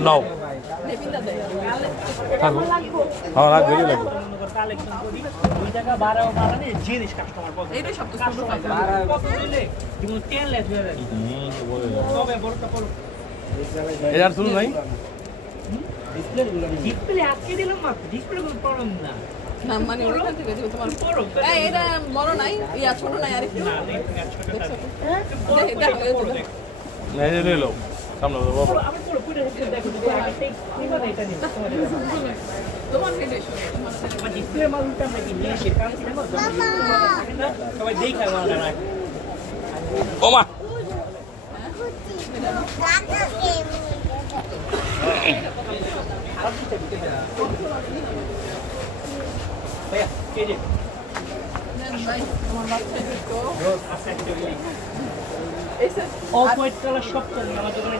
নাও হ্যাঁ রাখবে কালেকশন করি ওই জায়গা বাড়াও বাড়ানে জিনিস কাস্টমার পছন্দ এইটাই সব কাস্টমার কত দিলে যেমন তেল লেস হয়ে যায় তবে বড়টা পড়ো এই আর শুনুন ভাই ডিসপ্লে আটকে দিলাম মাত্র ডিসপ্লে কোনো প্রবলেম না না মানে ওখান থেকে দিব তোমার এই এটা বড় নাই ইয়া ছোট নাই আর একটু না ছোট না এই নিয়ে নাও সামনে বাবা আমি পুরো পুরো দেখো কিভাবে এটা নিব তোমার কেটে আমার ডিসপ্লে মালটা নাকি নিয়ে এসে কাজ দেখো সবাই দেখায় মালটা না ওমা ভাইয়া কে যে ভাই তোমার বাচ্চা তো অফ হোয়াইট কালার সব চলে আমার দোকানে